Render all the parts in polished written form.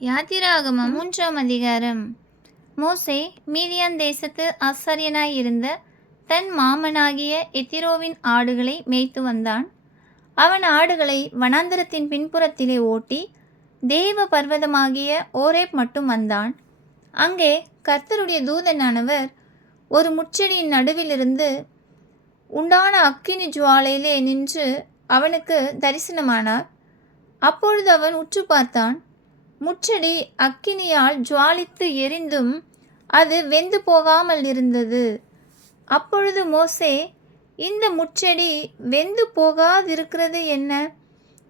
யாத்திராகமம் 3ஆம் அதிகாரம். மோசே மீதியான் தேசத்து ஆசாரியனாயிருந்த தன் மாமனாகிய எத்திரோவின் ஆடுகளை மேய்த்து வந்தான். அவன் ஆடுகளை வனாந்தரத்தின் பின்புறத்திலே ஓட்டி தேவ பர்வதமாகிய ஓரேப் மட்டும் வந்தான். அங்கே கர்த்தருடைய தூதனானவர் ஒரு முட்செடியின் நடுவிலிருந்து உண்டான அக்கினி ஜுவாலையிலே நின்று அவனுக்கு தரிசனமானார். அப்பொழுது அவன் உற்று பார்த்தான். முட்செடி அக்கினியால் ஜுவாலித்து எரிந்தும் அது வெந்து போகாமல் இருந்தது. அப்பொழுது மோசே, இந்த முட்செடி வெந்து போகாதிருக்கிறது என்ன?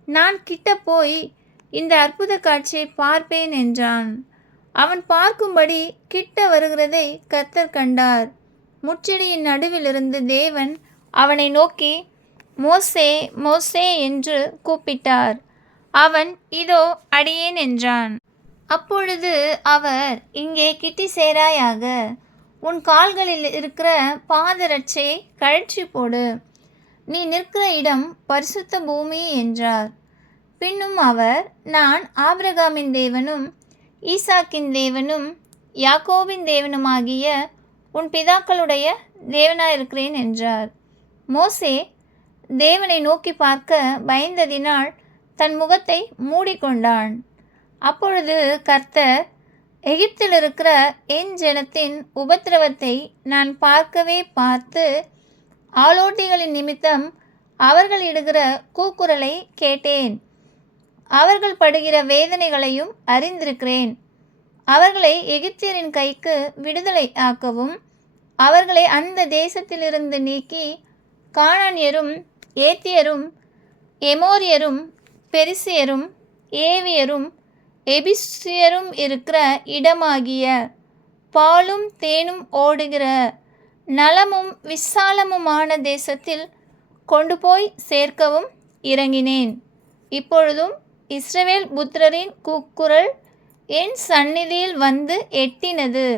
நான் கிட்ட போய் இந்த அற்புத காட்சியை பார்ப்பேன் என்றான். அவன் பார்க்கும்படி கிட்ட வருகிறதை கர்த்தர் கண்டார். முட்செடியின் நடுவிலிருந்து தேவன் அவனை நோக்கி, மோசே, மோசே என்று கூப்பிட்டார். அவன், இதோ அடியேன் என்றான். அப்பொழுது அவர், இங்கே கிட்டி சேராயாக, உன் கால்களில் இருக்கிற பாதரட்சையை கழற்றி போடு, நீ நிற்கிற இடம் பரிசுத்த பூமி என்றார். பின்னும் அவர், நான் ஆபிரகாமின் தேவனும் ஈசாக்கின் தேவனும் யாக்கோபின் தேவனுமாகிய உன் பிதாக்களுடைய தேவனாயிருக்கிறேன் என்றார். மோசே தேவனை நோக்கி பார்க்க பயந்ததினால் தன் முகத்தை மூடிக்கொண்டான். அப்பொழுது கர்த்தர், எகிப்தில் இருக்கிற என் ஜனத்தின் உபத்திரவத்தை நான் பார்க்கவே பார்த்து ஆளோட்டிகளின் நிமித்தம் அவர்கள் இடுகிற கூக்குரலை கேட்டேன். அவர்கள் படுகிற வேதனைகளையும் அறிந்திருக்கிறேன். அவர்களை எகிப்தியரின் கைக்கு விடுதலை ஆக்கவும் அவர்களை அந்த தேசத்திலிருந்து நீக்கி கானானியரும் ஏத்தியரும் எமோரியரும் பெரிசியரும் ஏவியரும் எபிசியரும் இருக்கிற இடமாகிய பாலும் தேனும் ஓடுகிற நலமும் விசாலமுமான தேசத்தில் கொண்டு போய் சேர்க்கவும் இறங்கினேன். இப்பொழுதும் இஸ்ரவேல் புத்திரரின் கூக்குரல் என் சந்நிதியில் வந்து எட்டினது.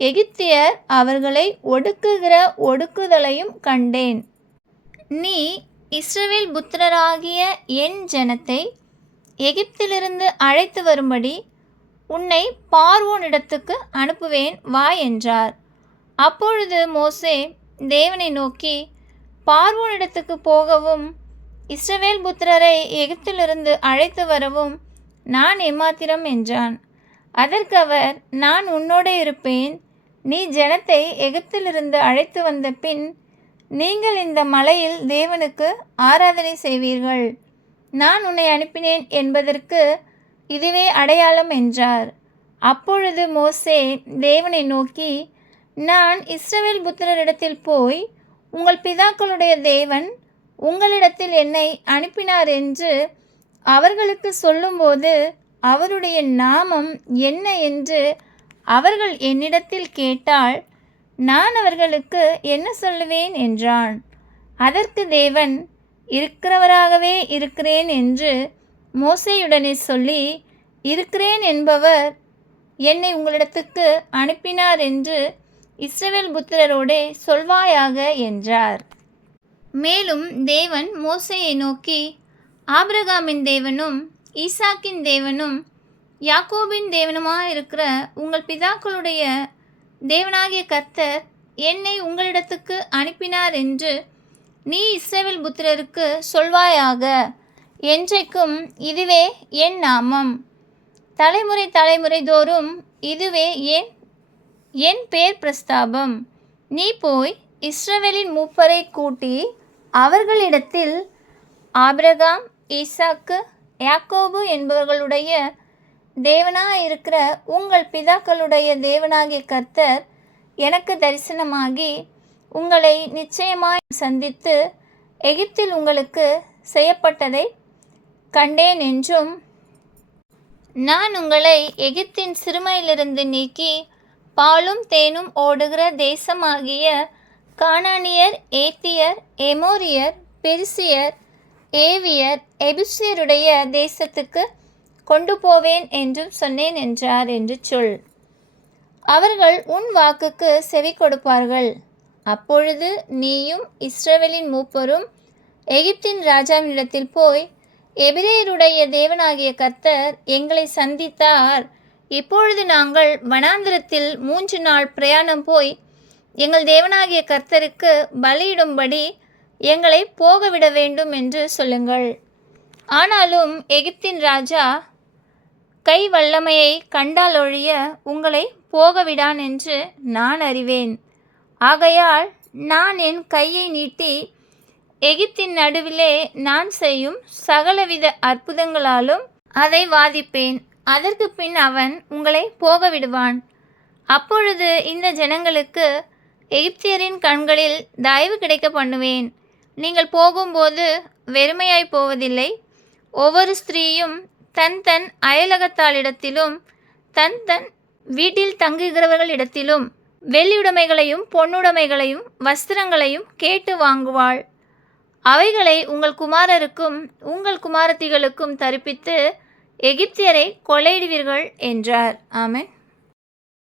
எகிப்தியர் அவர்களை ஒடுக்குகிற ஒடுக்குதலையும் கண்டேன். நீ இஸ்ரவேல் புத்திரராகிய என் ஜனத்தை எகிப்திலிருந்து அழைத்து வரும்படி உன்னை பார்வோனிடத்துக்கு அனுப்புவேன் வா என்றார். அப்பொழுது மோசே தேவனை நோக்கி, பார்வோனிடத்துக்கு போகவும் இஸ்ரவேல் புத்திரரை எகிப்திலிருந்து அழைத்து வரவும் நான் எம்மாத்திரம் என்றான். அதற்கு அவர், நான் உன்னோடு இருப்பேன். நீ ஜனத்தை எகிப்திலிருந்து அழைத்து வந்த பின் நீங்கள் இந்த மலையில் தேவனுக்கு ஆராதனை செய்வீர்கள். நான் உன்னை அனுப்பினேன் என்பதற்கு இதுவே அடையாளம் என்றார். அப்பொழுது மோசே தேவனை நோக்கி, நான் இஸ்ரவேல் புத்திரரிடத்தில் போய் உங்கள் பிதாக்களுடைய தேவன் உங்களிடத்தில் என்னை அனுப்பினார் என்று அவர்களுக்கு சொல்லும்போது அவருடைய நாமம் என்ன என்று அவர்கள் என்னிடத்தில் கேட்டால் நான் அவர்களுக்கு என்ன சொல்லுவேன் என்றான். அதற்கு தேவன், இருக்கிறவராகவே இருக்கிறேன் என்று மோசேயுடனே சொல்லி, இருக்கிறேன் என்பவர் என்னை உங்களிடத்துக்கு அனுப்பினார் என்று இஸ்ரவேல் புத்திரரோடே சொல்வாயாக என்றார். மேலும் தேவன் மோசேயை நோக்கி, ஆபிரகாமின் தேவனும் ஈசாக்கின் தேவனும் யாக்கோபின் தேவனுமாயிருக்கிற உங்கள் பிதாக்களுடைய தேவனாகிய கர்த்தர் என்னை உங்களிடத்துக்கு அனுப்பினார் என்று நீ இஸ்ரவேல் புத்திரருக்கு சொல்வாயாக. என்றைக்கும் இதுவே என் நாமம். தலைமுறை தலைமுறை தோறும் இதுவே என் பேர் பிரஸ்தாபம். நீ போய் இஸ்ரவேலின் மூப்பரை கூட்டி அவர்களிடத்தில், ஆபிரகாம் ஈசாக்கு யாக்கோபு என்பவர்களுடைய தேவனாயிருக்கிற உங்கள் பிதாக்களுடைய தேவனாகிய கர்த்தர் எனக்கு தரிசனமாகி உங்களை நிச்சயமாய் சந்தித்து எகிப்தில் உங்களுக்கு செய்யப்பட்டதை கண்டேன் என்றும், நான் உங்களை எகிப்தின் சிறுமையிலிருந்து நீக்கி பாலும் தேனும் ஓடுகிற தேசமாகிய கானானியர் ஏத்தியர் எமோரியர் பெரிசியர் ஏவியர் எபிசியருடைய தேசத்துக்கு கொண்டு போவேன் என்றும் சொன்னேன் என்றார் என்று சொல். அவர்கள் உன் வாக்குக்கு செவி கொடுப்பார்கள். அப்பொழுது நீயும் இஸ்ரவேலின் மூப்பரும் எகிப்தின் ராஜாவினிடத்தில் போய் எபிரேயருடைய தேவனாகிய கர்த்தர் எங்களை சந்தித்தார். இப்பொழுது நாங்கள் வனாந்திரத்தில் 3 நாள் பிரயாணம் போய் எங்கள் தேவனாகிய கர்த்தருக்கு பலியிடும்படி எங்களை போகவிட வேண்டும் என்று சொல்லுங்கள். ஆனாலும் எகிப்தின் ராஜா கை வல்லமையை கண்டாலொழிய உங்களை போகவிடான் என்று நான் அறிவேன். ஆகையால் நான் என் கையை நீட்டி எகிப்தின் நடுவிலே நான் செய்யும் சகலவித அற்புதங்களாலும் அதை வாதிப்பேன். அதற்கு பின் அவன் உங்களை போகவிடுவான். அப்பொழுது இந்த ஜனங்களுக்கு எகிப்தியரின் கண்களில் தயவு கிடைக்க பண்ணுவேன். நீங்கள் போகும்போது வெறுமையாய் போவதில்லை. ஒவ்வொரு ஸ்திரீயும் தன் தன் அயலகத்தாளிடத்திலும் தன் தன் வீட்டில் தங்குகிறவர்களிடத்திலும் வெள்ளியுடைமைகளையும் பொன்னுடைமைகளையும் வஸ்திரங்களையும் கேட்டு வாங்குவாள். அவைகளை உங்கள் குமாரருக்கும் உங்கள் குமாரத்திகளுக்கும் தரிப்பித்து எகிப்தியரை கொள்ளையிடுவீர்கள் என்றார். ஆமென்.